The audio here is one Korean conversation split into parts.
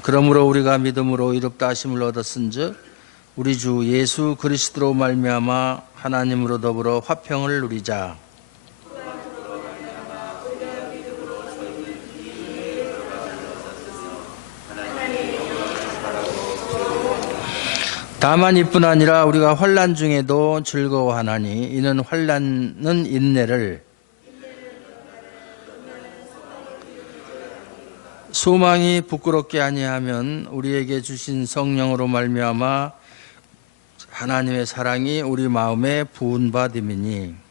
그러므로 우리가 믿음으로 의롭다 하심을 얻었은즉 우리 주 예수 그리스도로 말미암아 하나님으로 더불어 화평을 누리자. 다만 이뿐 아니라 우리가 환난 중에도 즐거워하나니 이는 환난은 인내를, 소망이 부끄럽게 아니하면 우리에게 주신 성령으로 말미암아 하나님의 사랑이 우리 마음에 부은 바 됨이니,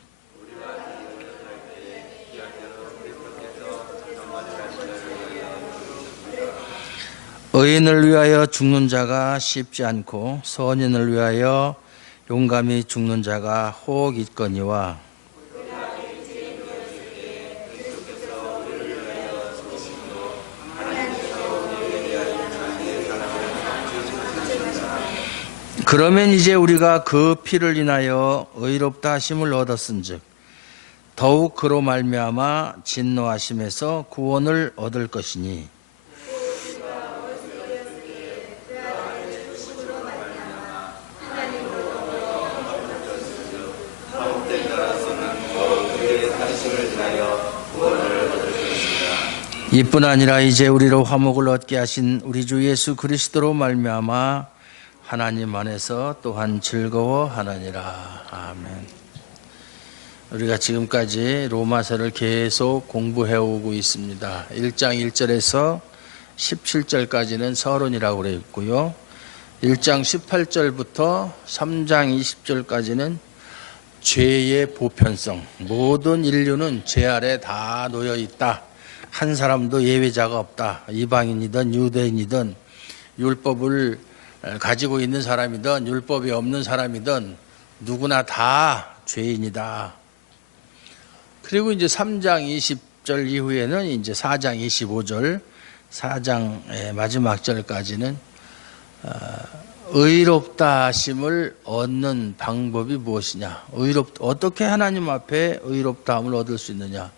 의인을 위하여 죽는 자가 쉽지 않고 선인을 위하여 용감히 죽는 자가 혹 있거니와, 그러면 이제 우리가 그 피를 인하여 의롭다 하심을 얻었은즉 더욱 그로 말미암아 진노하심에서 구원을 얻을 것이니, 이뿐 아니라 이제 우리로 화목을 얻게 하신 우리 주 예수 그리스도로 말미암아 하나님 안에서 또한 즐거워하느니라. 아멘. 우리가 지금까지 로마서를 계속 공부해오고 있습니다. 1장 1절에서 17절까지는 서론이라고 되어 있고요. 1장 18절부터 3장 20절까지는 죄의 보편성, 모든 인류는 죄 아래 다 놓여 있다. 한 사람도 예외자가 없다. 이방인이든 유대인이든 율법을 가지고 있는 사람이든 율법이 없는 사람이든 누구나 다 죄인이다. 그리고 이제 3장 20절 이후에는 이제 4장 25절, 4장의 마지막 절까지는 의롭다 하심을 얻는 방법이 무엇이냐, 어떻게 하나님 앞에 의롭다함을 얻을 수 있느냐,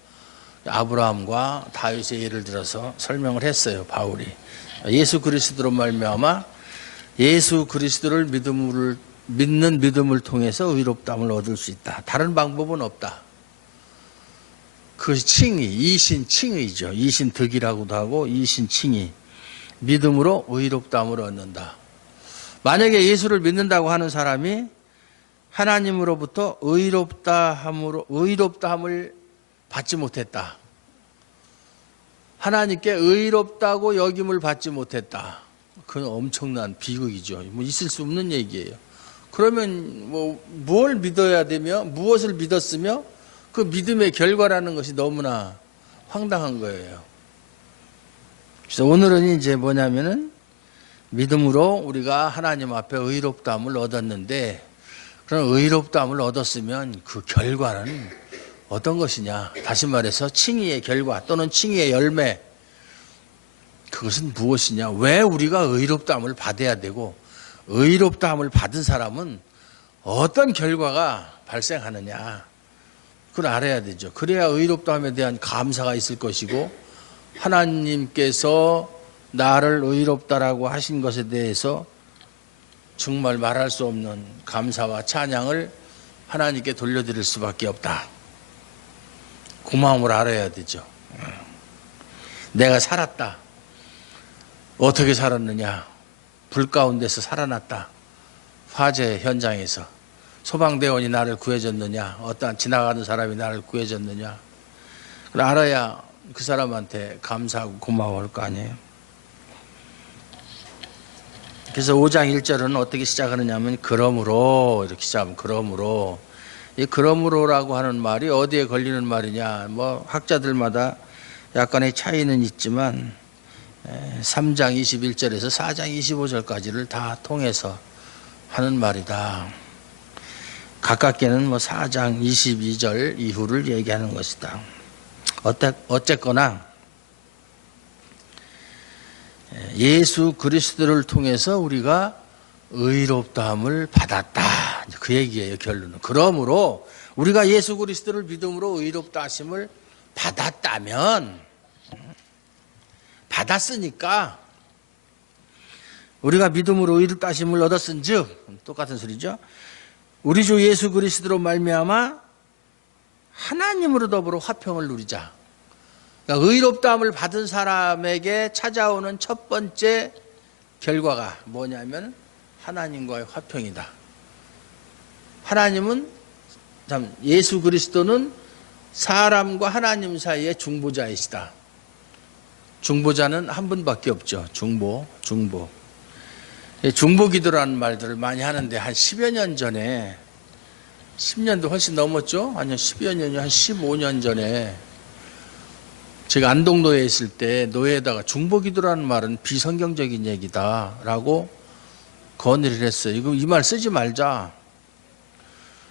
아브라함과 다윗의 예를 들어서 설명을 했어요. 바울이 예수 그리스도로 말미암아 예수 그리스도를 믿는 믿음을 통해서 의롭다함을 얻을 수 있다. 다른 방법은 없다. 그 칭의, 이신칭의죠. 이신득이라고도 하고 이신칭의, 믿음으로 의롭다함을 얻는다. 만약에 예수를 믿는다고 하는 사람이 하나님으로부터 의롭다함을 받지 못했다. 하나님께 의롭다고 여김을 받지 못했다. 그건 엄청난 비극이죠. 뭐 있을 수 없는 얘기예요. 그러면 뭘 믿어야 되며 무엇을 믿었으며 그 믿음의 결과라는 것이 너무나 황당한 거예요. 그래서 오늘은 이제 뭐냐면은 믿음으로 우리가 하나님 앞에 의롭다함을 얻었는데, 그런 의롭다함을 얻었으면 그 결과는 어떤 것이냐? 다시 말해서 칭의의 결과 또는 칭의의 열매, 그것은 무엇이냐? 왜 우리가 의롭다함을 받아야 되고 의롭다함을 받은 사람은 어떤 결과가 발생하느냐? 그걸 알아야 되죠. 그래야 의롭다함에 대한 감사가 있을 것이고 하나님께서 나를 의롭다라고 하신 것에 대해서 정말 말할 수 없는 감사와 찬양을 하나님께 돌려드릴 수밖에 없다. 그 마음을 알아야 되죠. 내가 살았다. 어떻게 살았느냐? 불 가운데서 살아났다. 화재 현장에서 소방대원이 나를 구해줬느냐? 어떠한 지나가는 사람이 나를 구해줬느냐? 그걸 알아야 그 사람한테 감사하고 고마워할 거 아니에요. 그래서 5장 1절은 어떻게 시작하느냐면 그러므로 이렇게 시작하면 그러므로, 이 그러므로라고 하는 말이 어디에 걸리는 말이냐, 뭐 학자들마다 약간의 차이는 있지만 3장 21절에서 4장 25절까지를 다 통해서 하는 말이다. 가깝게는 뭐 4장 22절 이후를 얘기하는 것이다. 어쨌거나 예수 그리스도를 통해서 우리가 의롭다함을 받았다. 그 얘기예요, 결론은. 그러므로 우리가 예수 그리스도를 믿음으로 의롭다 하심을 받았다면, 받았으니까 우리가 믿음으로 의롭다심을 얻었은즉 똑같은 소리죠. 우리 주 예수 그리스도로 말미암아 하나님으로 더불어 화평을 누리자. 그러니까 의롭다함을 받은 사람에게 찾아오는 첫 번째 결과가 뭐냐면 하나님과의 화평이다. 하나님은 예수 그리스도는 사람과 하나님 사이의 중보자이시다. 중보자는 한 분밖에 없죠. 중보. 중보 기도라는 말들을 많이 하는데 한 10여 년 전에 10년도 훨씬 넘었죠? 아니요, 10여 년이 한 15년 전에 제가 안동노예에 있을 때 노예에다가 중보 기도라는 말은 비성경적인 얘기다라고 건의를 했어요. 이 말 쓰지 말자.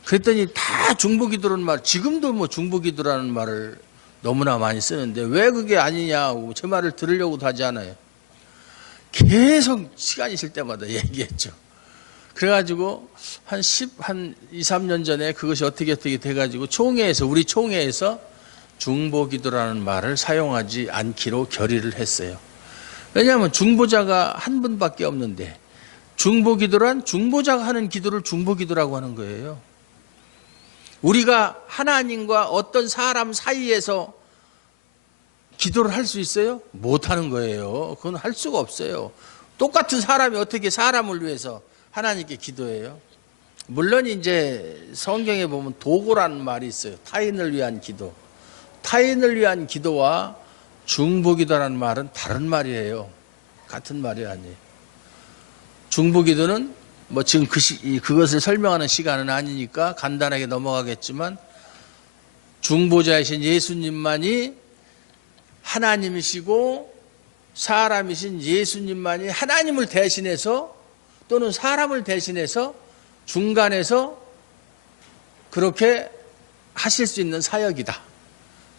그랬더니 다 중보 기도라는 말, 지금도 뭐 중보 기도라는 말을 너무나 많이 쓰는데 왜 그게 아니냐고 제 말을 들으려고도 하지 않아요. 계속 시간 있을 때마다 얘기했죠. 그래가지고 한 2, 3년 전에 그것이 어떻게 돼가지고 우리 총회에서 중보 기도라는 말을 사용하지 않기로 결의를 했어요. 왜냐하면 중보자가 한 분밖에 없는데 중보 기도란 중보자가 하는 기도를 중보 기도라고 하는 거예요. 우리가 하나님과 어떤 사람 사이에서 기도를 할 수 있어요? 못 하는 거예요. 그건 할 수가 없어요. 똑같은 사람이 어떻게 사람을 위해서 하나님께 기도해요? 물론 이제 성경에 보면 도고라는 말이 있어요. 타인을 위한 기도. 타인을 위한 기도와 중보기도라는 말은 다른 말이에요. 같은 말이 아니에요. 중보기도는 뭐 지금 그것을 설명하는 시간은 아니니까 간단하게 넘어가겠지만 중보자이신 예수님만이 하나님이시고 사람이신 예수님만이 하나님을 대신해서 또는 사람을 대신해서 중간에서 그렇게 하실 수 있는 사역이다.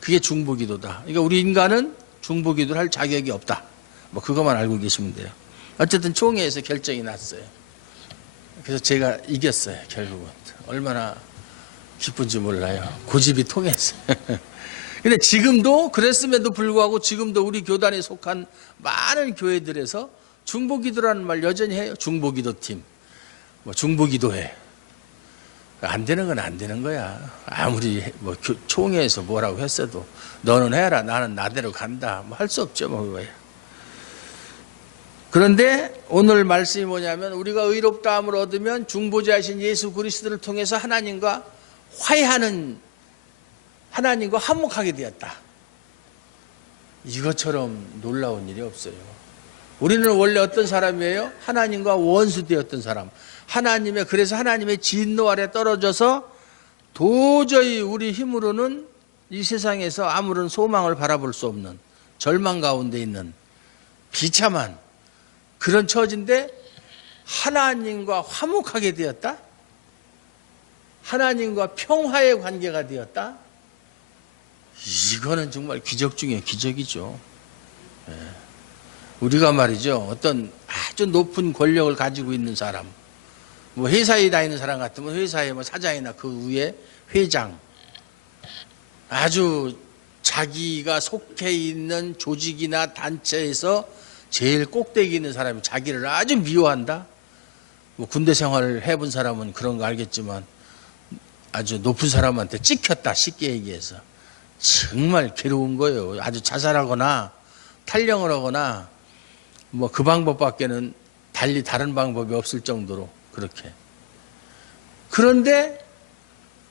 그게 중보기도다. 그러니까 우리 인간은 중보기도를 할 자격이 없다. 뭐 그것만 알고 계시면 돼요. 어쨌든 총회에서 결정이 났어요. 그래서 제가 이겼어요. 결국은. 얼마나 기쁜지 몰라요. 고집이 통했어요. 근데 지금도 그랬음에도 불구하고 지금도 우리 교단에 속한 많은 교회들에서 중보기도라는 말 여전히 해요. 중보기도팀. 뭐 중보기도회. 안 되는 건 안 되는 거야. 아무리 뭐 총회에서 뭐라고 했어도 너는 해라. 나는 나대로 간다. 뭐 할 수 없죠. 뭐 그거야. 그런데 오늘 말씀이 뭐냐면 우리가 의롭다함을 얻으면 중보자이신 예수 그리스도를 통해서 하나님과 화해하는 하나님과 화목하게 되었다. 이것처럼 놀라운 일이 없어요. 우리는 원래 어떤 사람이에요? 하나님과 원수되었던 사람. 그래서 하나님의 진노 아래 떨어져서 도저히 우리 힘으로는 이 세상에서 아무런 소망을 바라볼 수 없는 절망 가운데 있는 비참한 그런 처지인데 하나님과 화목하게 되었다? 하나님과 평화의 관계가 되었다? 이거는 정말 기적 중에 기적이죠. 우리가 말이죠. 어떤 아주 높은 권력을 가지고 있는 사람, 뭐 회사에 다니는 사람 같으면 회사의 뭐 사장이나 그 위에 회장, 아주 자기가 속해 있는 조직이나 단체에서 제일 꼭대기 있는 사람이 자기를 아주 미워한다. 뭐 군대 생활을 해본 사람은 그런 거 알겠지만 아주 높은 사람한테 찍혔다. 쉽게 얘기해서. 정말 괴로운 거예요. 아주 자살하거나 탈령을 하거나 뭐 그 방법밖에는 달리 다른 방법이 없을 정도로 그렇게. 그런데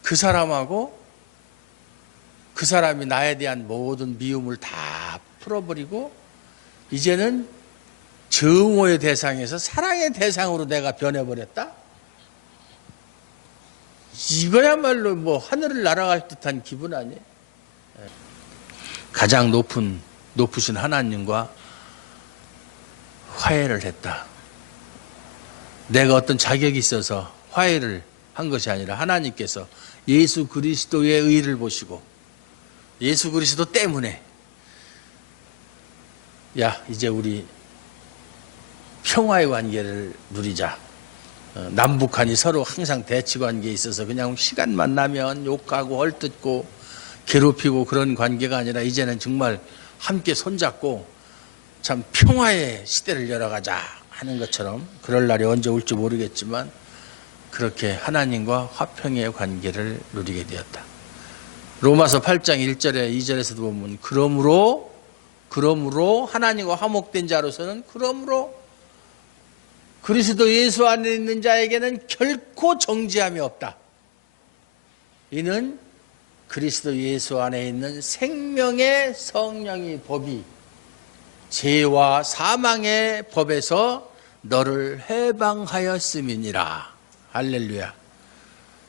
그 사람하고 그 사람이 나에 대한 모든 미움을 다 풀어버리고 이제는 정오의 대상에서 사랑의 대상으로 내가 변해버렸다? 이거야말로 뭐 하늘을 날아갈 듯한 기분 아니에요? 가장 높으신 하나님과 화해를 했다. 내가 어떤 자격이 있어서 화해를 한 것이 아니라 하나님께서 예수 그리스도의 의를 보시고 예수 그리스도 때문에 야 이제 우리 평화의 관계를 누리자. 남북한이 서로 항상 대치 관계에 있어서 그냥 시간만 나면 욕하고 헐뜯고 괴롭히고 그런 관계가 아니라 이제는 정말 함께 손잡고 참 평화의 시대를 열어가자 하는 것처럼 그럴 날이 언제 올지 모르겠지만 그렇게 하나님과 화평의 관계를 누리게 되었다. 로마서 8장 1절에 2절에서도 보면 그러므로 하나님과 화목된 자로서는 그러므로 그리스도 예수 안에 있는 자에게는 결코 정죄함이 없다. 이는 그리스도 예수 안에 있는 생명의 성령의 법이 죄와 사망의 법에서 너를 해방하였음이니라. 할렐루야.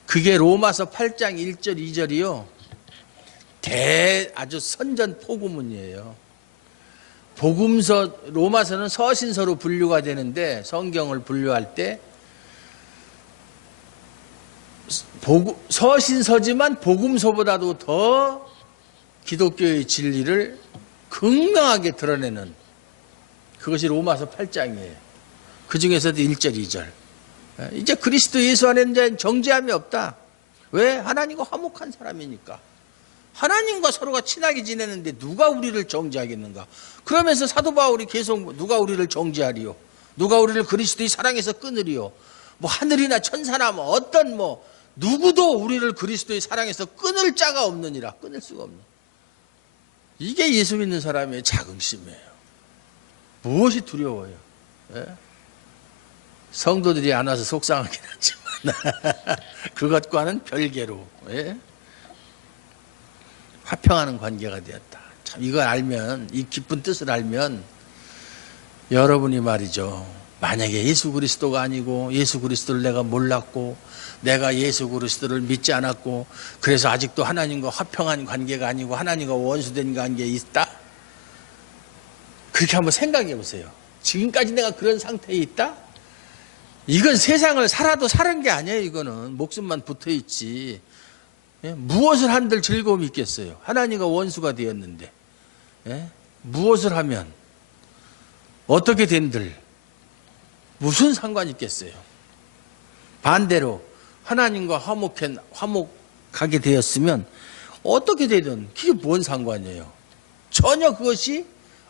그게 로마서 8장 1절 2절이요. 아주 선전 포구문이에요. 복음서, 로마서는 서신서로 분류가 되는데 성경을 분류할 때 서신서지만 복음서보다도 더 기독교의 진리를 극명하게 드러내는 그것이 로마서 8장이에요. 그 중에서도 1절, 2절. 이제 그리스도 예수 안에 있는 자는 정죄함이 없다. 왜? 하나님과 화목한 사람이니까. 하나님과 서로가 친하게 지내는데 누가 우리를 정죄하겠는가? 그러면서 사도 바울이 계속 누가 우리를 정죄하리요? 누가 우리를 그리스도의 사랑에서 끊으리요? 뭐 하늘이나 천사나 뭐 어떤 누구도 우리를 그리스도의 사랑에서 끊을 자가 없느니라. 끊을 수가 없는. 이게 예수 믿는 사람의 자긍심이에요. 무엇이 두려워요? 예? 성도들이 안 와서 속상하긴 하지만 그것과는 별개로 예? 화평하는 관계가 되었다. 참 이걸 알면, 이 깊은 뜻을 알면 여러분이 말이죠. 만약에 예수 그리스도가 아니고 예수 그리스도를 내가 몰랐고 내가 예수 그리스도를 믿지 않았고 그래서 아직도 하나님과 화평한 관계가 아니고 하나님과 원수된 관계에 있다? 그렇게 한번 생각해 보세요. 지금까지 내가 그런 상태에 있다? 이건 세상을 살아도 사는 게 아니에요. 이거는 목숨만 붙어 있지. 예? 무엇을 한들 즐거움이 있겠어요. 하나님과 원수가 되었는데 예? 무엇을 하면 어떻게 된들 무슨 상관이 있겠어요. 반대로 하나님과 화목하게 되었으면 어떻게 되든 그게 뭔 상관이에요. 전혀 그것이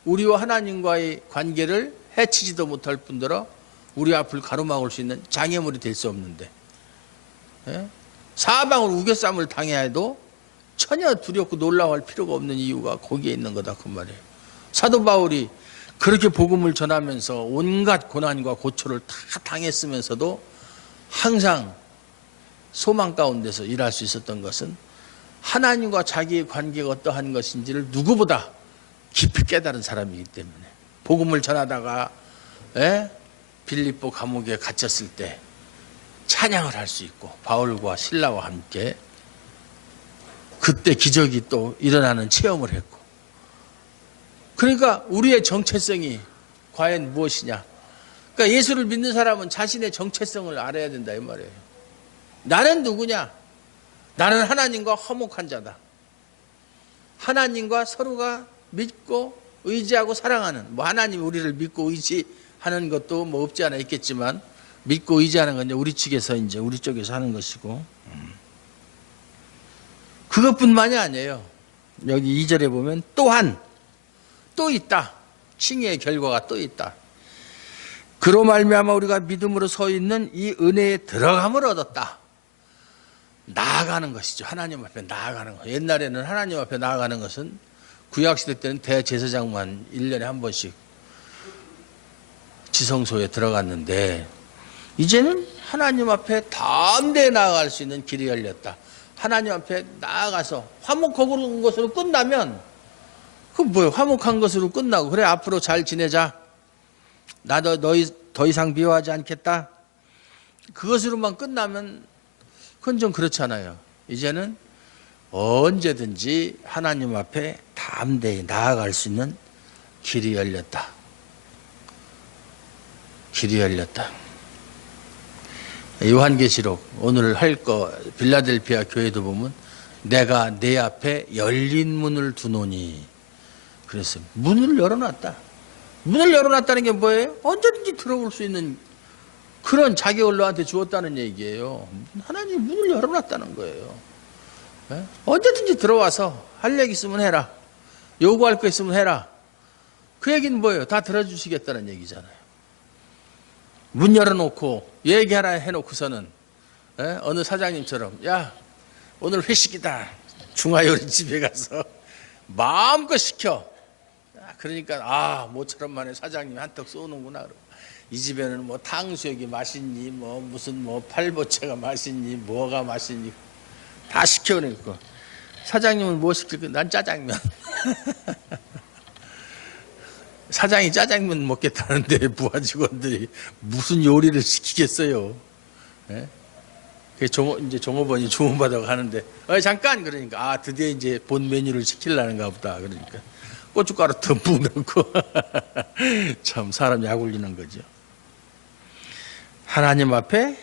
우리와 하나님과의 관계를 해치지도 못할 뿐더러 우리 앞을 가로막을 수 있는 장애물이 될 수 없는데 예? 사방으로 우겨쌈을 당해야 해도 전혀 두렵고 놀라워할 필요가 없는 이유가 거기에 있는 거다 그 말이에요. 사도 바울이 그렇게 복음을 전하면서 온갖 고난과 고초를 다 당했으면서도 항상 소망 가운데서 일할 수 있었던 것은 하나님과 자기의 관계가 어떠한 것인지를 누구보다 깊이 깨달은 사람이기 때문에 복음을 전하다가 빌립보 감옥에 갇혔을 때 찬양을 할 수 있고 바울과 실라와 함께 그때 기적이 또 일어나는 체험을 했고 그러니까 우리의 정체성이 과연 무엇이냐? 그러니까 예수를 믿는 사람은 자신의 정체성을 알아야 된다 이 말이에요. 나는 누구냐? 나는 하나님과 화목한 자다. 하나님과 서로가 믿고 의지하고 사랑하는 하나님이 우리를 믿고 의지하는 것도 없지 않아 있겠지만 믿고 의지하는 건 우리 측에서 우리 쪽에서 하는 것이고 그것뿐만이 아니에요. 여기 2절에 보면 또한 또 있다. 칭의의 결과가 또 있다. 그로 말미암아 우리가 믿음으로 서 있는 이 은혜에 들어감을 얻었다. 나아가는 것이죠. 하나님 앞에 나아가는 것. 옛날에는 하나님 앞에 나아가는 것은 구약시대 때는 대제사장만 1년에 한 번씩 지성소에 들어갔는데 이제는 하나님 앞에 담대히 나아갈 수 있는 길이 열렸다. 하나님 앞에 나아가서 화목한 것으로 끝나면 그 뭐예요? 화목한 것으로 끝나고 그래 앞으로 잘 지내자. 나도 너희 더 이상 미워하지 않겠다. 그것으로만 끝나면 그건 좀 그렇잖아요. 이제는 언제든지 하나님 앞에 담대히 나아갈 수 있는 길이 열렸다. 길이 열렸다. 요한계시록 오늘 할 거 빌라델피아 교회도 보면 내가 내 앞에 열린 문을 두노니 그래서 문을 열어놨다. 문을 열어놨다는 게 뭐예요? 언제든지 들어올 수 있는 그런 자격을 너한테 주었다는 얘기예요. 하나님이 문을 열어놨다는 거예요. 네? 언제든지 들어와서 할 얘기 있으면 해라. 요구할 거 있으면 해라. 그 얘기는 뭐예요? 다 들어주시겠다는 얘기잖아요. 문 열어놓고 얘기하라 해놓고서는 어느 사장님처럼 야 오늘 회식이다 중화요리집에 가서 마음껏 시켜. 그러니까 모처럼 만에 사장님이 한턱 쏘는구나. 이 집에는 뭐 탕수육이 맛있니 뭐 무슨 뭐 팔보채가 맛있니 뭐가 맛있니 다 시켜놓고 사장님은 뭐 시킬 거야? 난 짜장면. 사장이 짜장면 먹겠다는데 부하 직원들이 무슨 요리를 시키겠어요? 예? 이제 종업원이 주문받아서 하는데 잠깐 그러니까 드디어 이제 본 메뉴를 시키려는가 보다. 그러니까 고춧가루 듬뿍 넣고 참 사람 약 올리는 거죠. 하나님 앞에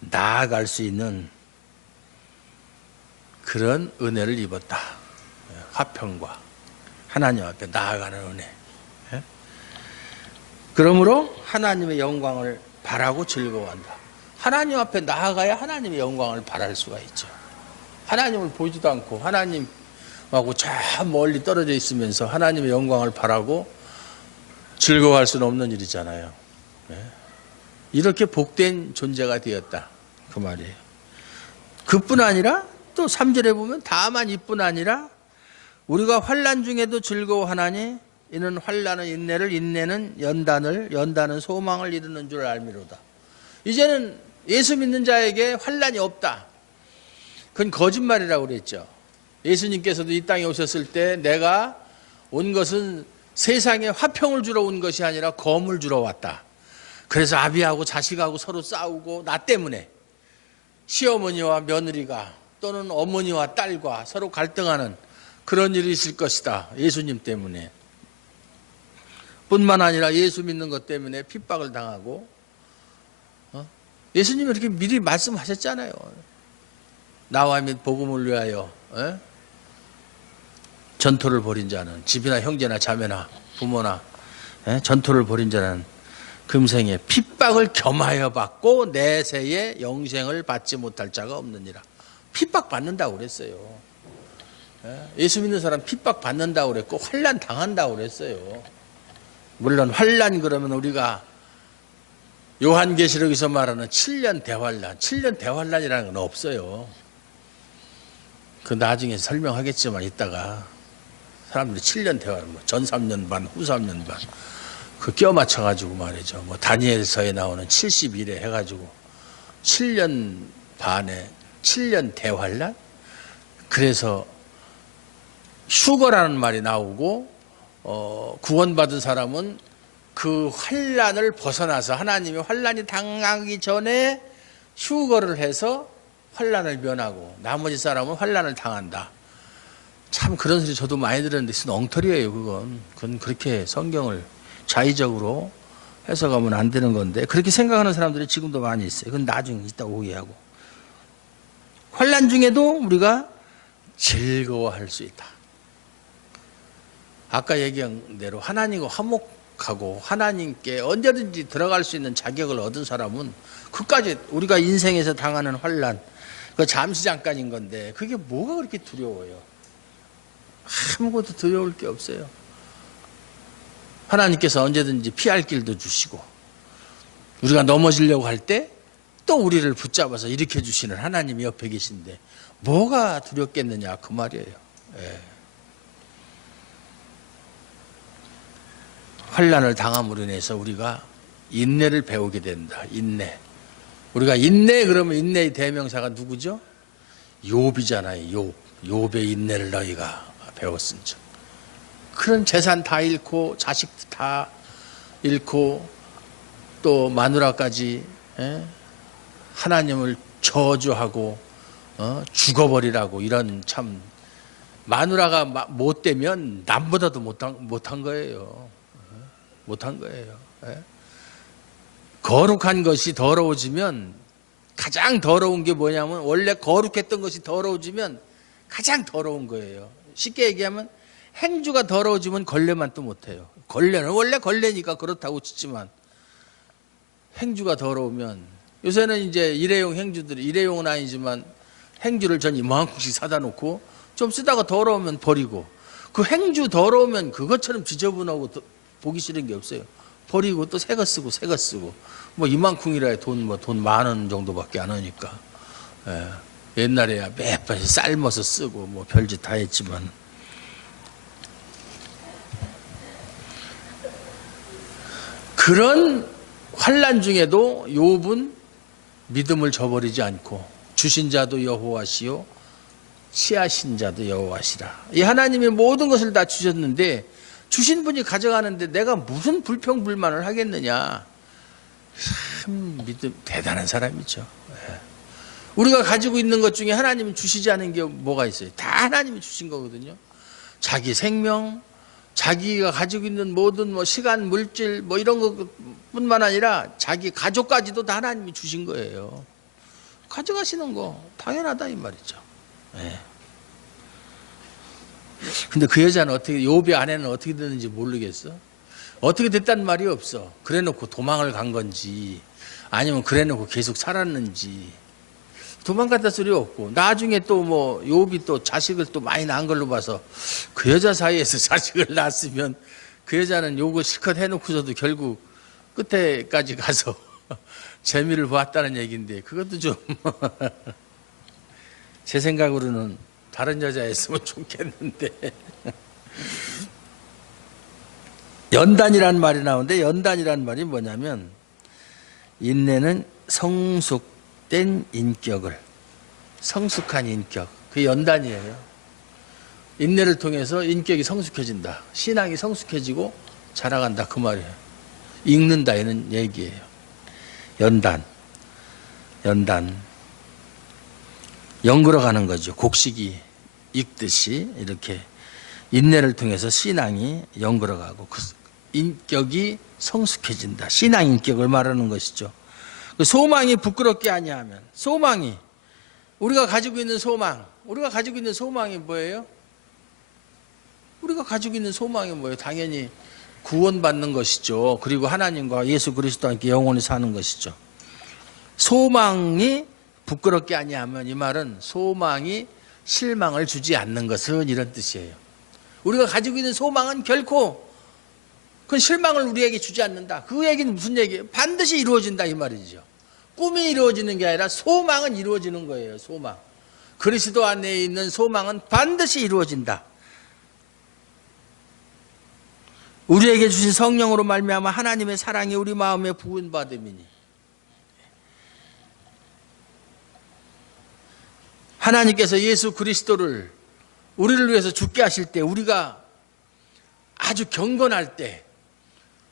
나아갈 수 있는 그런 은혜를 입었다. 화평과 하나님 앞에 나아가는 은혜. 그러므로 하나님의 영광을 바라고 즐거워한다. 하나님 앞에 나아가야 하나님의 영광을 바랄 수가 있죠. 하나님을 보지도 않고 하나님하고 저 멀리 떨어져 있으면서 하나님의 영광을 바라고 즐거워할 수는 없는 일이잖아요. 이렇게 복된 존재가 되었다. 그 말이에요. 그뿐 아니라 또 3절에 보면 다만 이뿐 아니라 우리가 환난 중에도 즐거워하나니 이는 환난은 인내를 인내는 연단은 소망을 이루는 줄 알미로다. 이제는 예수 믿는 자에게 환난이 없다. 그건 거짓말이라고 그랬죠. 예수님께서도 이 땅에 오셨을 때 내가 온 것은 세상에 화평을 주러 온 것이 아니라 검을 주러 왔다. 그래서 아비하고 자식하고 서로 싸우고 나 때문에 시어머니와 며느리가 또는 어머니와 딸과 서로 갈등하는 그런 일이 있을 것이다. 예수님 때문에. 뿐만 아니라 예수 믿는 것 때문에 핍박을 당하고 예수님이 이렇게 미리 말씀하셨잖아요. 나와 및 복음을 위하여 전토를 벌인 자는 집이나 형제나 자매나 부모나 전토를 벌인 자는 금생에 핍박을 겸하여 받고 내세에 영생을 받지 못할 자가 없느니라. 핍박 받는다고 그랬어요. 예수 믿는 사람 핍박 받는다고 그랬고 환난 당한다고 그랬어요. 물론 환난 그러면 우리가 요한계시록에서 말하는 7년 대환란, 7년 대환란이라는 건 없어요. 그 나중에 설명하겠지만 이따가 사람들이 7년 대환란, 전 3년 반, 후 3년 반 그 껴 맞춰가지고 말이죠. 뭐 다니엘서에 나오는 70일에 해가지고 7년 반에 7년 대환란? 그래서 휴거라는 말이 나오고 구원받은 사람은 그 환란을 벗어나서 하나님의 환란이 당하기 전에 휴거를 해서 환란을 면하고 나머지 사람은 환란을 당한다. 참 그런 소리 저도 많이 들었는데 그건 엉터리예요. 그건 그렇게 성경을 자의적으로 해석하면 안 되는 건데 그렇게 생각하는 사람들이 지금도 많이 있어요. 그건 나중에 이따 오해하고. 환란 중에도 우리가 즐거워할 수 있다. 아까 얘기한 대로 하나님과 화목하고 하나님께 언제든지 들어갈 수 있는 자격을 얻은 사람은 그까지 우리가 인생에서 당하는 환란 그 잠시 잠깐인 건데 그게 뭐가 그렇게 두려워요? 아무것도 두려울 게 없어요. 하나님께서 언제든지 피할 길도 주시고 우리가 넘어지려고 할 때 또 우리를 붙잡아서 일으켜 주시는 하나님이 옆에 계신데 뭐가 두렵겠느냐 그 말이에요. 환난을 당함으로 인해서 우리가 인내를 배우게 된다. 인내. 우리가 인내 그러면 인내의 대명사가 누구죠? 욥이잖아요. 욥의 인내를 너희가 배웠은즉. 그런 재산 다 잃고 자식도 다 잃고 또 마누라까지 하나님을 저주하고 죽어버리라고 이런 참 마누라가 못되면 남보다도 못한 거예요. 못한 거예요. 거룩한 것이 더러워지면 가장 더러운 게 뭐냐면 원래 거룩했던 것이 더러워지면 가장 더러운 거예요. 쉽게 얘기하면 행주가 더러워지면 걸레만 또 못해요. 걸레는 원래 걸레니까 그렇다고 치지만 행주가 더러우면 요새는 이제 일회용 행주들이 일회용은 아니지만 행주를 전 이만큼씩 사다 놓고 좀 쓰다가 더러우면 버리고 그 행주 더러우면 그것처럼 지저분하고 보기 싫은 게 없어요. 버리고 또 새 거 쓰고 새 거 쓰고 뭐 이만큼이라 돈 10,000원 정도밖에 안 하니까. 예. 옛날에야 몇 번씩 삶아서 쓰고 뭐 별짓 다 했지만 그런 환난 중에도 욥은 믿음을 저버리지 않고 주신 자도 여호와시요 취하신 자도 여호와시라. 이 하나님이 모든 것을 다 주셨는데 주신 분이 가져가는데 내가 무슨 불평불만을 하겠느냐. 참 믿음 대단한 사람이죠. 우리가 가지고 있는 것 중에 하나님이 주시지 않은 게 뭐가 있어요? 다 하나님이 주신 거거든요. 자기 생명, 자기가 가지고 있는 모든 뭐 시간, 물질 뭐 이런 것뿐만 아니라 자기 가족까지도 다 하나님이 주신 거예요. 가져가시는 거 당연하다 이 말이죠. 네. 근데 그 여자는 어떻게, 욥의 아내는 어떻게 됐는지 모르겠어. 어떻게 됐다는 말이 없어. 그래놓고 도망을 간 건지 아니면 그래놓고 계속 살았는지. 도망갔다 소리 없고 나중에 또 뭐 욥이 또 자식을 또 많이 낳은 걸로 봐서 그 여자 사이에서 자식을 낳았으면 그 여자는 욕을 실컷 해놓고서도 결국 끝에까지 가서 재미를 보았다는 얘기인데 그것도 좀 제 생각으로는 다른 여자였으면 좋겠는데. 연단이라는 말이 나오는데 연단이라는 말이 뭐냐면 인내는 성숙된 인격을, 성숙한 인격, 그게 연단이에요. 인내를 통해서 인격이 성숙해진다. 신앙이 성숙해지고 자라간다 그 말이에요. 읽는다 이런 얘기예요. 연단. 연그러가는 거죠. 곡식이 익듯이 이렇게 인내를 통해서 신앙이 연그러가고 그 인격이 성숙해진다. 신앙 인격을 말하는 것이죠. 소망이 부끄럽게 아니하면, 소망이 우리가 가지고 있는 소망이 뭐예요? 우리가 가지고 있는 소망이 뭐예요? 당연히 구원받는 것이죠. 그리고 하나님과 예수 그리스도와 함께 영원히 사는 것이죠. 소망이 부끄럽게 아니하면 이 말은 소망이 실망을 주지 않는 것은 이런 뜻이에요. 우리가 가지고 있는 소망은 결코 그 실망을 우리에게 주지 않는다. 그 얘기는 무슨 얘기예요? 반드시 이루어진다 이 말이죠. 꿈이 이루어지는 게 아니라 소망은 이루어지는 거예요. 소망. 그리스도 안에 있는 소망은 반드시 이루어진다. 우리에게 주신 성령으로 말미암아 하나님의 사랑이 우리 마음에 부은받음이니 하나님께서 예수 그리스도를 우리를 위해서 죽게 하실 때 우리가 아주 경건할 때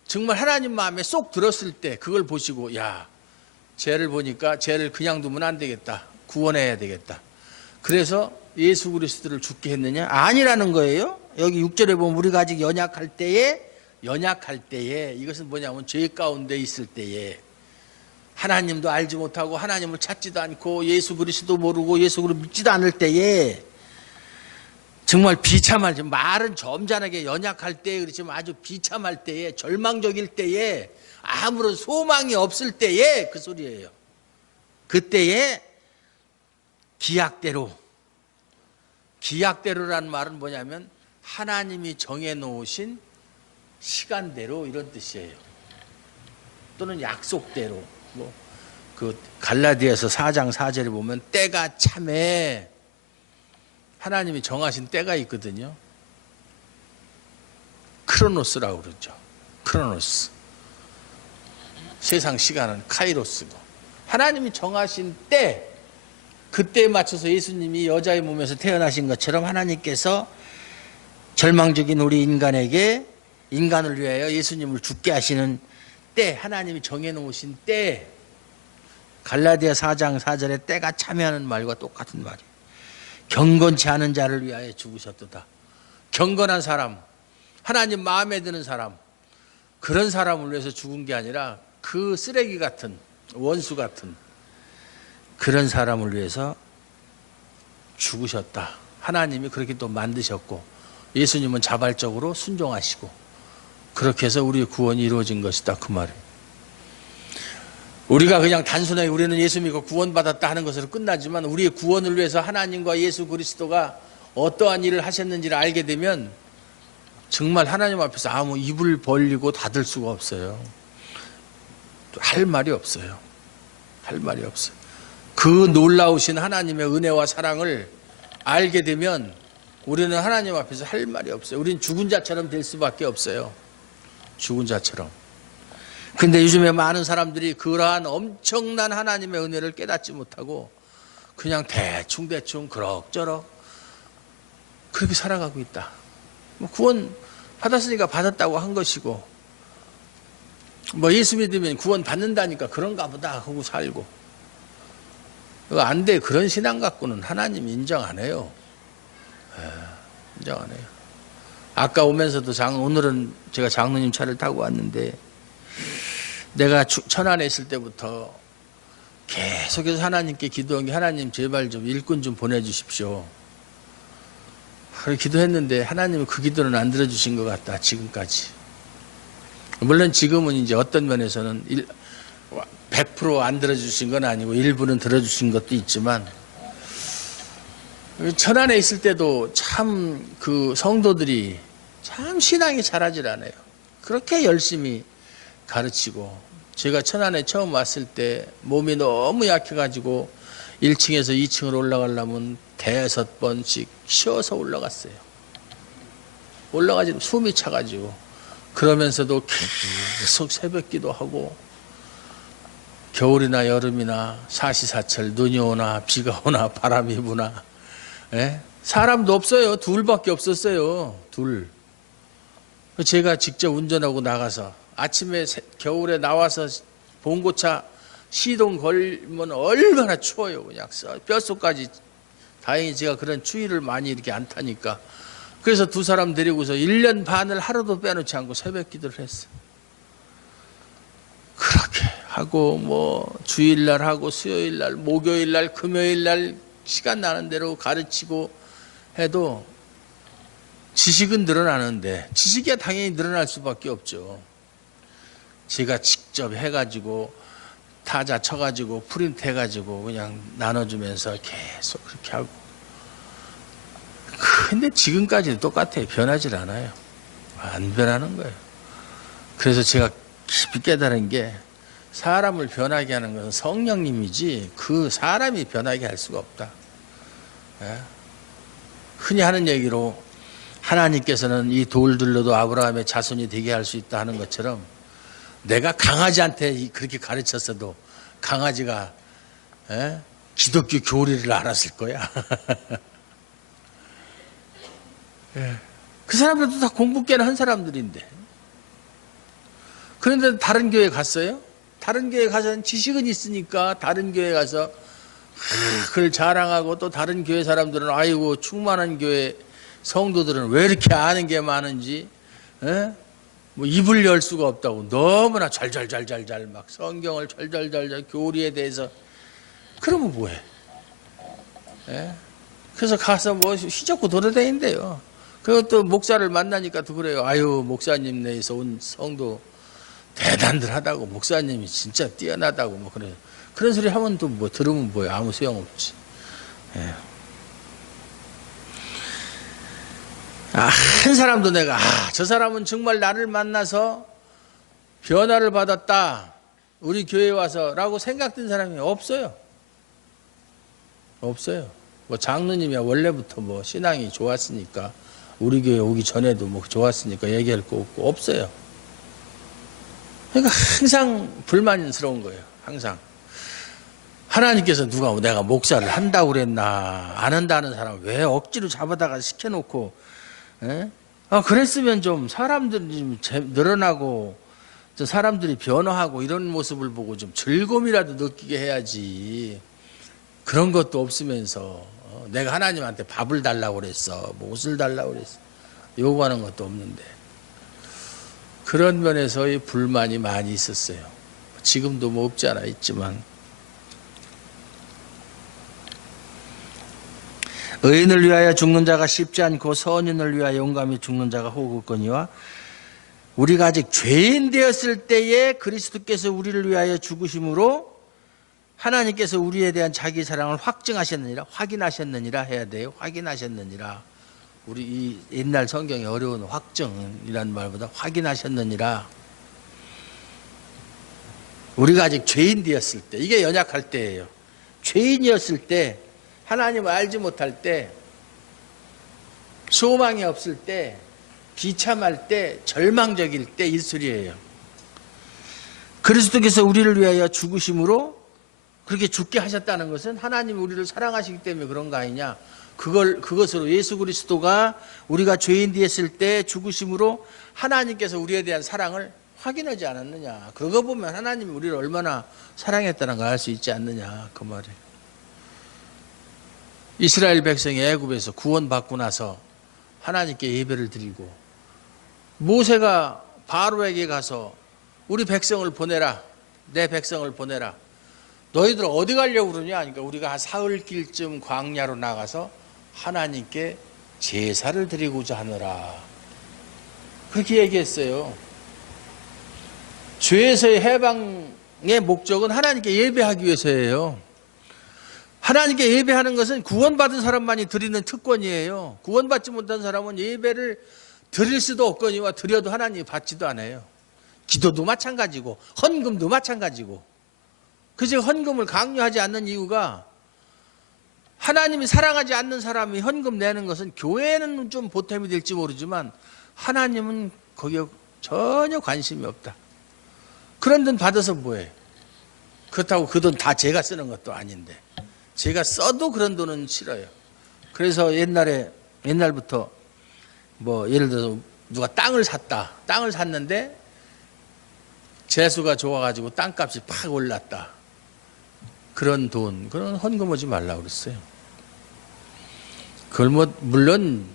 정말 하나님 마음에 쏙 들었을 때 그걸 보시고 야 쟤를 보니까 쟤를 그냥 두면 안 되겠다. 구원해야 되겠다. 그래서 예수 그리스도를 죽게 했느냐? 아니라는 거예요. 여기 6절에 보면 우리가 아직 연약할 때에 이것은 뭐냐면 죄 가운데 있을 때에 하나님도 알지 못하고 하나님을 찾지도 않고 예수 그리스도 모르고 예수 그리스도 믿지도 않을 때에 정말 비참할 때, 말은 점잖하게 연약할 때 그렇지만 아주 비참할 때에 절망적일 때에 아무런 소망이 없을 때에 그 소리예요. 그때에 기약대로라는 말은 뭐냐면 하나님이 정해놓으신 시간대로 이런 뜻이에요. 또는 약속대로. 그 갈라디아서 4장 4절에 보면 때가 참에 하나님이 정하신 때가 있거든요. 크로노스라고 그러죠. 크로노스. 세상 시간은 카이로스고 하나님이 정하신 때, 그때에 맞춰서 예수님이 여자의 몸에서 태어나신 것처럼 하나님께서 절망적인 우리 인간을 위하여 예수님을 죽게 하시는 때, 하나님이 정해놓으신 때, 갈라디아 4장 4절에 때가 참여하는 말과 똑같은 말이에요. 경건치 않은 자를 위하여 죽으셨도다. 경건한 사람, 하나님 마음에 드는 사람, 그런 사람을 위해서 죽은 게 아니라 그 쓰레기 같은, 원수 같은 그런 사람을 위해서 죽으셨다. 하나님이 그렇게 또 만드셨고 예수님은 자발적으로 순종하시고 그렇게 해서 우리의 구원이 이루어진 것이다 그 말이에요. 우리가 그냥 단순하게 우리는 예수 믿고 구원받았다 하는 것으로 끝나지만 우리의 구원을 위해서 하나님과 예수 그리스도가 어떠한 일을 하셨는지를 알게 되면 정말 하나님 앞에서 아무 입을 벌리고 닫을 수가 없어요. 할 말이 없어요. 할 말이 없어요. 그 놀라우신 하나님의 은혜와 사랑을 알게 되면 우리는 하나님 앞에서 할 말이 없어요. 우리는 죽은 자처럼 될 수밖에 없어요. 죽은 자처럼. 근데 요즘에 많은 사람들이 그러한 엄청난 하나님의 은혜를 깨닫지 못하고 그냥 대충 그럭저럭 그렇게 살아가고 있다. 구원 받았으니까 받았다고 한 것이고, 예수 믿으면 구원 받는다니까 그런가 보다 하고 살고, 안 돼. 그런 신앙 갖고는 하나님 인정 안 해요. 인정 안 해요. 아까 오면서도 오늘은 제가 장로님 차를 타고 왔는데, 내가 천안에 있을 때부터 계속해서 하나님께 기도한 게, 하나님 제발 좀 일꾼 좀 보내주십시오. 그렇게 기도했는데 하나님은 그 기도는 안 들어주신 것 같다, 지금까지. 물론 지금은 이제 어떤 면에서는 100% 안 들어주신 건 아니고 일부는 들어주신 것도 있지만, 천안에 있을 때도 참 그 성도들이 참 신앙이 잘하질 않아요. 그렇게 열심히 가르치고, 제가 천안에 처음 왔을 때 몸이 너무 약해가지고 1층에서 2층으로 올라가려면 5번씩 쉬어서 올라갔어요. 올라가지고 숨이 차가지고, 그러면서도 계속 새벽기도 하고, 겨울이나 여름이나 사시사철 눈이 오나 비가 오나 바람이 부나, 사람도 없어요. 둘밖에 없었어요. 둘. 제가 직접 운전하고 나가서 아침에 겨울에 나와서 봉고차 시동 걸면 얼마나 추워요. 그냥 뼛속까지. 다행히 제가 그런 추위를 많이 이렇게 안 타니까. 그래서 두 사람 데리고서 1년 반을 하루도 빼놓지 않고 새벽 기도를 했어. 그렇게 하고 주일날 하고 수요일날, 목요일날, 금요일날 시간 나는 대로 가르치고 해도 지식은 늘어나는데, 지식이 당연히 늘어날 수밖에 없죠. 제가 직접 해가지고 타자 쳐가지고 프린트 해가지고 그냥 나눠주면서 계속 그렇게 하고. 근데 지금까지도 똑같아요. 변하질 않아요. 안 변하는 거예요. 그래서 제가 깊이 깨달은 게, 사람을 변하게 하는 것은 성령님이지 그 사람이 변하게 할 수가 없다. 흔히 하는 얘기로 하나님께서는 이 돌들로도 아브라함의 자손이 되게 할 수 있다 하는 것처럼, 내가 강아지한테 그렇게 가르쳤어도 강아지가 기독교 교리를 알았을 거야. 그 사람들도 다 공부 꽤나 한 사람들인데. 그런데 다른 교회 갔어요? 다른 교회 가서는 지식은 있으니까 다른 교회 가서 그걸 자랑하고, 또 다른 교회 사람들은 아이고 충만한 교회 성도들은 왜 이렇게 아는 게 많은지, 입을 열 수가 없다고 너무나 잘잘잘잘잘 막 성경을 잘잘잘잘 교리에 대해서. 그러면 뭐해? 그래서 가서 휘젓고 돌아다닌대요. 그것도 목사를 만나니까 또 그래요. 아유, 목사님 내에서 온 성도 대단들 하다고, 목사님이 진짜 뛰어나다고 그래요. 그런 소리 하면 또 들으면 뭐예요? 아무 소용없지. 한 사람도 내가 저 사람은 정말 나를 만나서 변화를 받았다, 우리 교회에 와서 라고 생각된 사람이 없어요. 없어요. 장로님이야 원래부터 신앙이 좋았으니까, 우리 교회 오기 전에도 좋았으니까 얘기할 거 없어요. 그러니까 항상 불만스러운 거예요. 항상. 하나님께서 내가 목사를 한다고 그랬나, 안 한다는 사람 왜 억지로 잡아다가 시켜놓고, 그랬으면 좀 사람들이 좀 늘어나고, 사람들이 변화하고 이런 모습을 보고 좀 즐거움이라도 느끼게 해야지. 그런 것도 없으면서 내가 하나님한테 밥을 달라고 그랬어, 옷을 달라고 그랬어, 요구하는 것도 없는데. 그런 면에서의 불만이 많이 있었어요. 지금도 없지 않아 있지만. 의인을 위하여 죽는 자가 쉽지 않고 선인을 위하여 용감히 죽는 자가 호흡거니와, 우리가 아직 죄인 되었을 때에 그리스도께서 우리를 위하여 죽으심으로 하나님께서 우리에 대한 자기 사랑을 확증하셨느니라, 확인하셨느니라 해야 돼요. 확인하셨느니라. 우리 이 옛날 성경의 어려운 확정이라는 말보다 확인하셨느니라. 우리가 아직 죄인 되었을 때, 이게 연약할 때예요. 죄인이었을 때, 하나님을 알지 못할 때, 소망이 없을 때, 비참할 때, 절망적일 때 일술이에요. 그리스도께서 우리를 위하여 죽으심으로 그렇게 죽게 하셨다는 것은 하나님이 우리를 사랑하시기 때문에 그런 거 아니냐. 그것으로 예수 그리스도가 우리가 죄인 되었을 때 죽으심으로 하나님께서 우리에 대한 사랑을 확인하지 않았느냐. 그거 보면 하나님이 우리를 얼마나 사랑했다는 걸 알 수 있지 않느냐. 그 말이에요. 이스라엘 백성이 애굽에서 구원받고 나서 하나님께 예배를 드리고 모세가 바로에게 가서 우리 백성을 보내라. 내 백성을 보내라. 너희들 어디 가려고 그러냐? 그러니까 우리가 한 사흘길쯤 광야로 나가서 하나님께 제사를 드리고자 하노라. 그렇게 얘기했어요. 죄에서의 해방의 목적은 하나님께 예배하기 위해서예요. 하나님께 예배하는 것은 구원받은 사람만이 드리는 특권이에요. 구원받지 못한 사람은 예배를 드릴 수도 없거니와 드려도 하나님이 받지도 않아요. 기도도 마찬가지고 헌금도 마찬가지고. 그저 헌금을 강요하지 않는 이유가 하나님이 사랑하지 않는 사람이 헌금 내는 것은 교회는 좀 보탬이 될지 모르지만 하나님은 거기에 전혀 관심이 없다. 그런 돈 받아서 뭐해? 그렇다고 그 돈 다 제가 쓰는 것도 아닌데 제가 써도 그런 돈은 싫어요. 그래서 옛날부터 뭐 예를 들어서 누가 땅을 샀다. 땅을 샀는데 재수가 좋아가지고 땅값이 팍 올랐다. 그런 돈, 그런 헌금 오지 말라고 그랬어요. 그걸 뭐 물론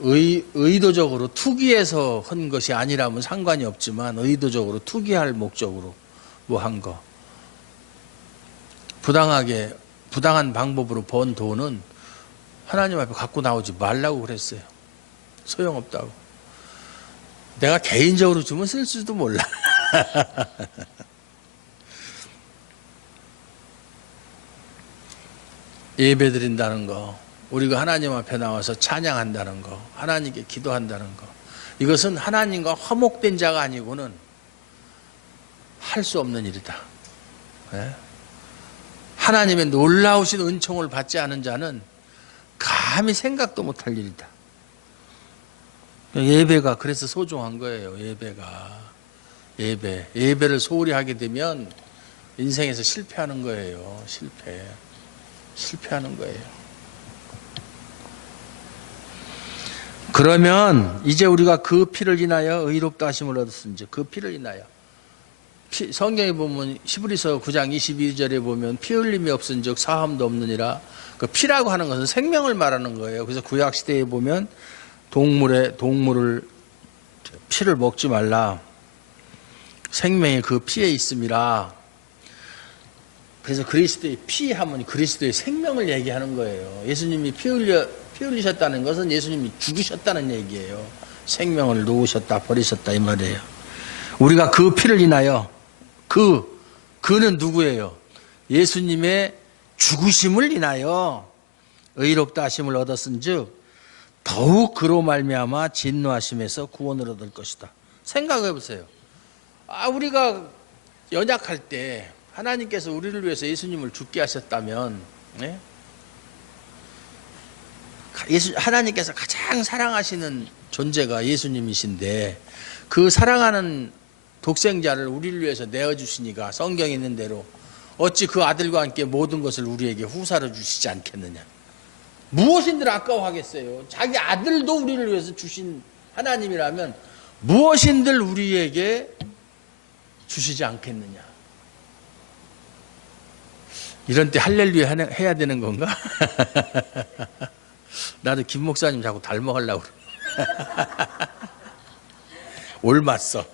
의도적으로 투기해서 한 것이 아니라면 상관이 없지만 의도적으로 투기할 목적으로 뭐 한 거. 부당한 방법으로 번 돈은 하나님 앞에 갖고 나오지 말라고 그랬어요. 소용없다고. 내가 개인적으로 주면 쓸 수도 몰라. 예배 드린다는 거, 우리가 하나님 앞에 나와서 찬양한다는 거, 하나님께 기도한다는 거, 이것은 하나님과 화목된 자가 아니고는 할 수 없는 일이다. 네? 하나님의 놀라우신 은총을 받지 않은 자는 감히 생각도 못할 일이다. 예배가 그래서 소중한 거예요. 예배를 소홀히 하게 되면 인생에서 실패하는 거예요. 실패하는 거예요. 그러면 이제 우리가 그 피를 인하여 의롭다 하심을 얻었은지, 그 피를 인하여 성경에 보면 히브리서 9장 22절에 보면 피 흘림이 없은즉 사함도 없느니라. 그 피라고 하는 것은 생명을 말하는 거예요. 그래서 구약 시대에 보면 동물을 피를 먹지 말라. 생명이 그 피에 있음이라. 그래서 그리스도의 피 하면 그리스도의 생명을 얘기하는 거예요. 예수님이 피 흘리셨다는 것은 예수님이 죽으셨다는 얘기예요. 생명을 놓으셨다, 버리셨다 이 말이에요. 우리가 그 피를 인하여 그는 누구예요? 예수님의 죽으심을 인하여 의롭다 하심을 얻었은즉 더욱 그로 말미암아 진노하심에서 구원을 얻을 것이다. 생각해 보세요. 우리가 연약할 때 하나님께서 우리를 위해서 예수님을 죽게 하셨다면, 네? 하나님께서 가장 사랑하시는 존재가 예수님이신데 그 사랑하는 독생자를 우리를 위해서 내어주시니까 성경에 있는 대로 어찌 그 아들과 함께 모든 것을 우리에게 후사로 주시지 않겠느냐. 무엇인들 아까워하겠어요. 자기 아들도 우리를 위해서 주신 하나님이라면 무엇인들 우리에게 주시지 않겠느냐. 이런 때 할렐루야 해야 되는 건가? 나도 김 목사님 자꾸 닮아가려고 그래. 옮았어.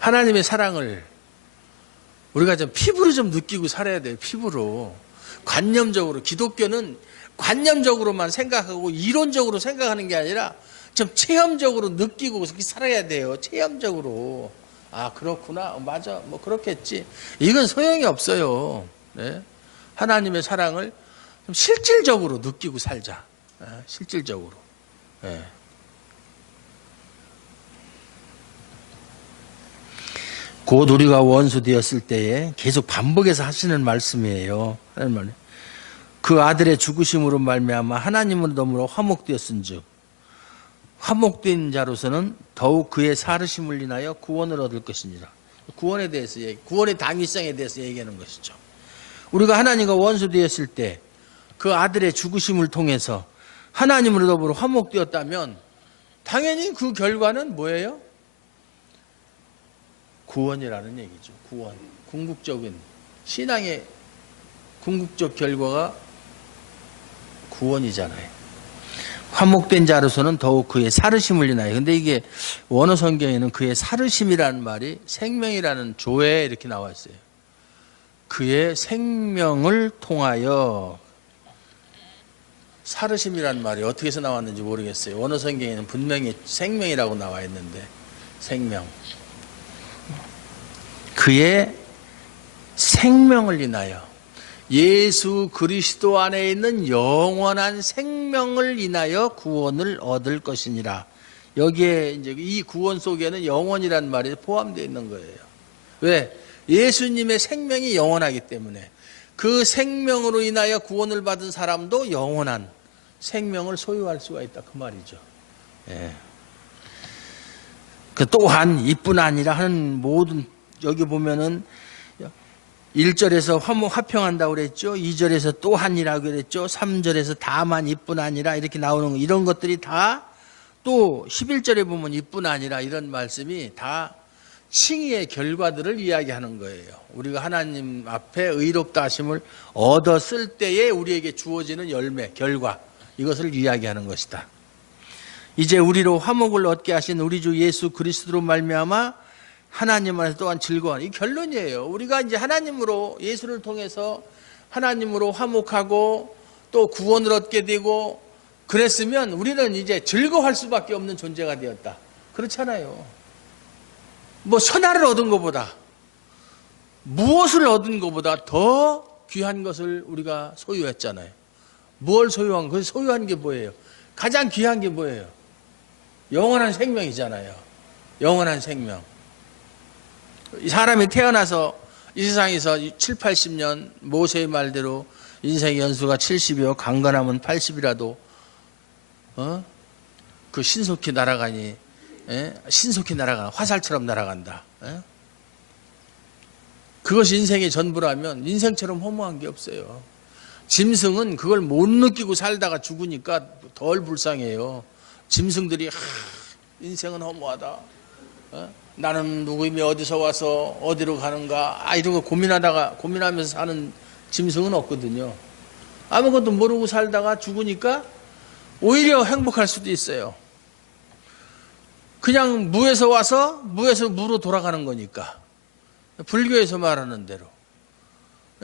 하나님의 사랑을 우리가 좀 피부로 좀 느끼고 살아야 돼요. 피부로. 관념적으로. 기독교는 관념적으로만 생각하고 이론적으로 생각하는 게 아니라 좀 체험적으로 느끼고 그렇게 살아야 돼요. 체험적으로. 그렇구나. 맞아. 뭐 그렇겠지. 이건 소용이 없어요. 네? 하나님의 사랑을 좀 실질적으로 느끼고 살자. 실질적으로. 예. 곧 우리가 원수 되었을 때에 계속 반복해서 하시는 말씀이에요. 하는 말. 그 아들의 죽으심으로 말미암아 하나님으로 더불어 화목되었은즉 화목된 자로서는 더욱 그의 살으심을 인하여 구원을 얻을 것이니라. 구원에 대해서 구원의 당위성에 대해서 얘기하는 것이죠. 우리가 하나님과 원수 되었을 때 그 아들의 죽으심을 통해서 하나님으로 더불어 화목되었다면 당연히 그 결과는 뭐예요? 구원이라는 얘기죠. 구원. 궁극적인 신앙의 궁극적 결과가 구원이잖아요. 화목된 자로서는 더욱 그의 살으심을 인하여. 근데 이게 원어 성경에는 그의 살으심이라는 말이 생명이라는 조에 이렇게 나와 있어요. 그의 생명을 통하여. 살으심이라는 말이 어떻게 해서 나왔는지 모르겠어요. 원어 성경에는 분명히 생명이라고 나와 있는데 생명. 그의 생명을 인하여 예수 그리스도 안에 있는 영원한 생명을 인하여 구원을 얻을 것이니라. 여기에 이제 이 구원 속에는 영원이라는 말이 포함되어 있는 거예요. 왜? 예수님의 생명이 영원하기 때문에 그 생명으로 인하여 구원을 받은 사람도 영원한 생명을 소유할 수가 있다. 그 말이죠. 예. 그 또한 이뿐 아니라 하는 모든 여기 보면은 1절에서 화평한다고 그랬죠. 2절에서 또한이라고 그랬죠. 3절에서 다만 이뿐 아니라 이렇게 나오는 거, 이런 것들이 다 또 11절에 보면 이뿐 아니라 이런 말씀이 다 칭의의 결과들을 이야기하는 거예요. 우리가 하나님 앞에 의롭다 하심을 얻었을 때에 우리에게 주어지는 열매, 결과, 이것을 이야기하는 것이다. 이제 우리로 화목을 얻게 하신 우리 주 예수 그리스도로 말미암아 하나님 안에서 또한 즐거운, 이 결론이에요. 우리가 이제 하나님으로, 예수를 통해서 하나님으로 화목하고 또 구원을 얻게 되고 그랬으면 우리는 이제 즐거워할 수밖에 없는 존재가 되었다. 그렇잖아요. 뭐 선화를 얻은 것보다, 무엇을 얻은 것보다 더 귀한 것을 우리가 소유했잖아요. 무엇을 소유한, 그 소유한 게 뭐예요? 가장 귀한 게 뭐예요? 영원한 생명이잖아요. 영원한 생명. 이 사람이 태어나서 이 세상에서 7, 80년 모세의 말대로 인생의 연수가 70이요 강건하면 80이라도 그 신속히 날아가니, 신속히 날아가는 화살처럼 날아간다. 그것이 인생의 전부라면 인생처럼 허무한 게 없어요. 짐승은 그걸 못 느끼고 살다가 죽으니까 덜 불쌍해요. 짐승들이 인생은 허무하다. 나는 누구이며 어디서 와서 어디로 가는가, 이런 거 고민하면서 사는 짐승은 없거든요. 아무것도 모르고 살다가 죽으니까 오히려 행복할 수도 있어요. 그냥 무에서 와서 무에서 무로 돌아가는 거니까. 불교에서 말하는 대로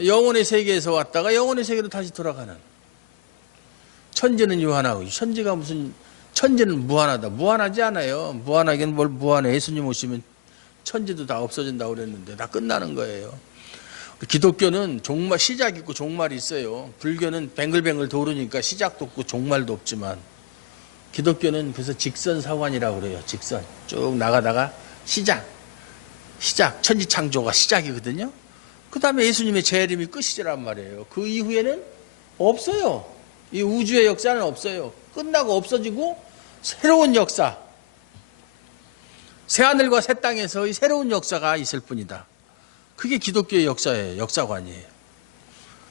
영혼의 세계에서 왔다가 영혼의 세계로 다시 돌아가는. 천지는 유한하고, 천지가 무슨, 천지는 무한하다. 무한하지 않아요. 무한하긴 뭘 무한해. 예수님 오시면 천지도 다 없어진다고 그랬는데 다 끝나는 거예요. 기독교는 종말, 시작 있고 종말이 있어요. 불교는 뱅글뱅글 도르니까 시작도 없고 종말도 없지만, 기독교는 그래서 직선사관이라고 그래요. 직선 쭉 나가다가 시작, 천지창조가 시작이거든요. 그 다음에 예수님의 재림이 끝이란 말이에요. 그 이후에는 없어요. 이 우주의 역사는 없어요. 끝나고 없어지고 새로운 역사, 새하늘과 새 땅에서의 새로운 역사가 있을 뿐이다. 그게 기독교의 역사예요. 역사관이에요.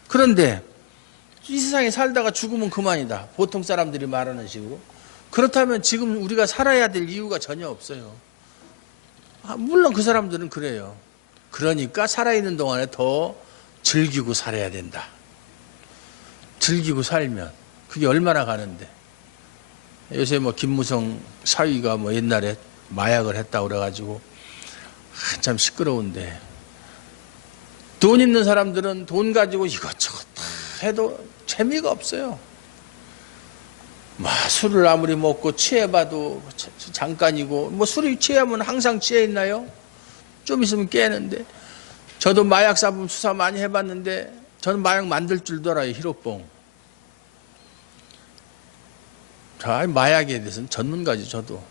그런데 이 세상에 살다가 죽으면 그만이다. 보통 사람들이 말하는 식으로. 그렇다면 지금 우리가 살아야 될 이유가 전혀 없어요. 물론 그 사람들은 그래요. 그러니까 살아있는 동안에 더 즐기고 살아야 된다. 즐기고 살면 그게 얼마나 가는데. 요새 뭐 김무성 사위가 뭐 옛날에 마약을 했다고 그래가지고 한참 시끄러운데, 돈 있는 사람들은 돈 가지고 이것저것 다 해도 재미가 없어요. 뭐 술을 아무리 먹고 취해봐도 잠깐이고, 뭐 술이 취하면 항상 취해 있나요? 좀 있으면 깨는데. 저도 마약 사범 수사 많이 해봤는데 저는 마약 만들 줄도 알아요. 히로뽕. 자, 마약에 대해서는 전문가지 저도.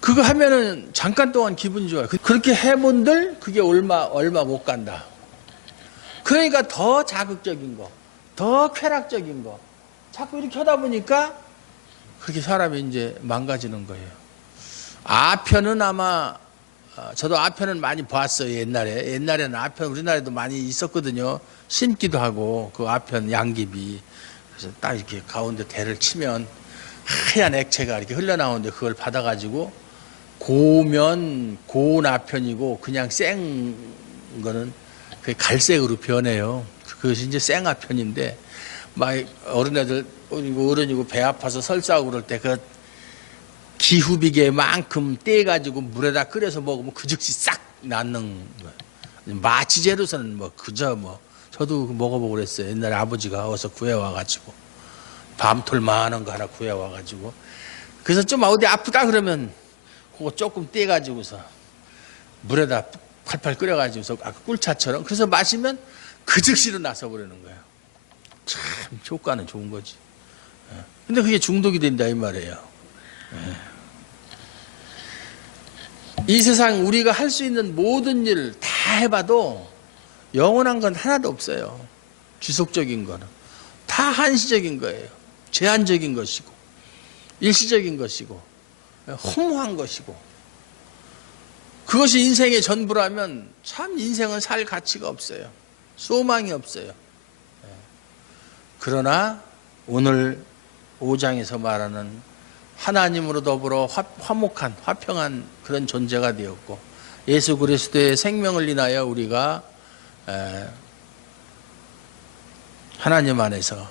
그거 하면은 잠깐 동안 기분 좋아요. 그렇게 해본들 그게 얼마 못 간다. 그러니까 더 자극적인 거, 더 쾌락적인 거 자꾸 이렇게 하다 보니까 그렇게 사람이 이제 망가지는 거예요. 아편은 아마 저도 아편은 많이 봤어요. 옛날에는 아편 우리나라에도 많이 있었거든요. 신기도 하고 그 아편 양귀비. 그래서 딱 이렇게 가운데 대를 치면 하얀 액체가 이렇게 흘러나오는데 그걸 받아가지고 고면 고운 아편이고 그냥 생 거는 그게 갈색으로 변해요. 그것이 이제 생 아편인데 막 어른이고 배 아파서 설사하고 그럴 때 그 기후비계만큼 떼가지고 물에다 끓여서 먹으면 그 즉시 싹 낫는 거예요. 마취제로서는 뭐 그저 뭐 저도 먹어보고 그랬어요. 옛날에 아버지가 어서 구해와가지고 밤톨 많은 거 하나 구해와가지고 그래서 좀 어디 아프다 그러면 그거 조금 떼가지고서 물에다 팔팔 끓여가지고서 아까 꿀차처럼 그래서 마시면 그 즉시로 나서 버리는 거예요. 참 효과는 좋은 거지. 근데 그게 중독이 된다 이 말이에요. 이 세상 우리가 할 수 있는 모든 일을 다 해봐도 영원한 건 하나도 없어요. 지속적인 거는 다 한시적인 거예요. 제한적인 것이고 일시적인 것이고 허무한 것이고 그것이 인생의 전부라면 참 인생은 살 가치가 없어요. 소망이 없어요. 그러나 오늘 5장에서 말하는 하나님으로 더불어 화목한 화평한 그런 존재가 되었고 예수 그리스도의 생명을 인하여 우리가 하나님 안에서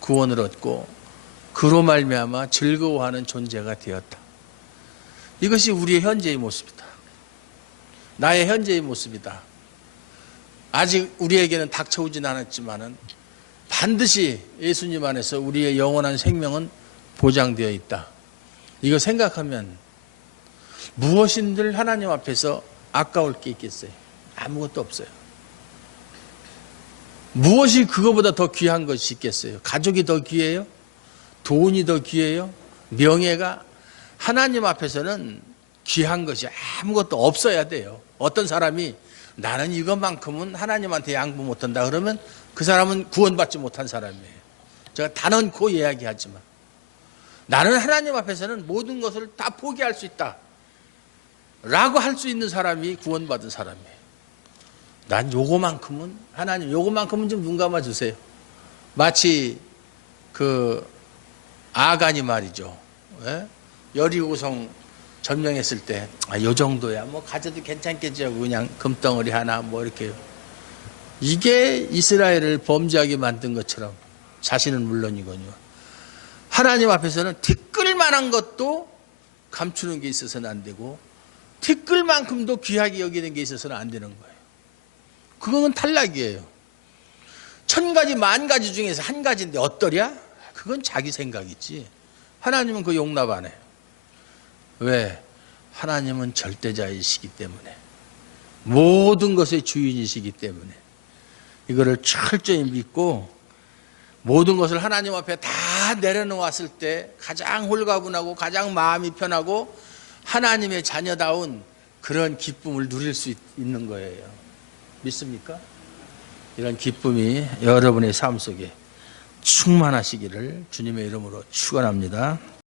구원을 얻고 그로 말미암아 즐거워하는 존재가 되었다. 이것이 우리의 현재의 모습이다. 나의 현재의 모습이다. 아직 우리에게는 닥쳐오진 않았지만은 반드시 예수님 안에서 우리의 영원한 생명은 보장되어 있다. 이거 생각하면 무엇인들 하나님 앞에서 아까울 게 있겠어요? 아무것도 없어요. 무엇이 그거보다 더 귀한 것이 있겠어요? 가족이 더 귀해요? 돈이 더 귀해요? 명예가? 하나님 앞에서는 귀한 것이 아무것도 없어야 돼요. 어떤 사람이 나는 이것만큼은 하나님한테 양보 못한다 그러면 그 사람은 구원받지 못한 사람이에요. 제가 단언코 이야기하지만 나는 하나님 앞에서는 모든 것을 다 포기할 수 있다 라고 할 수 있는 사람이 구원받은 사람이에요. 난 요거만큼은 하나님 요거만큼은 좀 눈 감아 주세요. 마치 그 아간이 말이죠. 여리고성 점령했을 때 요 정도야 뭐 가져도 괜찮겠죠. 그냥 금덩어리 하나 뭐 이렇게. 이게 이스라엘을 범죄하게 만든 것처럼 자신은 물론이거든요. 하나님 앞에서는 티끌만한 것도 감추는 게 있어서는 안 되고 티끌만큼도 귀하게 여기는 게 있어서는 안 되는 거예요. 그건 탈락이에요. 1000가지 만가지 중에서 한 가지인데 어떠랴? 그건 자기 생각이지. 하나님은 그 용납 안 해요. 왜? 하나님은 절대자이시기 때문에 모든 것의 주인이시기 때문에 이거를 철저히 믿고 모든 것을 하나님 앞에 다 내려놓았을 때 가장 홀가분하고 가장 마음이 편하고 하나님의 자녀다운 그런 기쁨을 누릴 수 있는 거예요. 믿습니까? 이런 기쁨이 여러분의 삶 속에 충만하시기를 주님의 이름으로 축원합니다.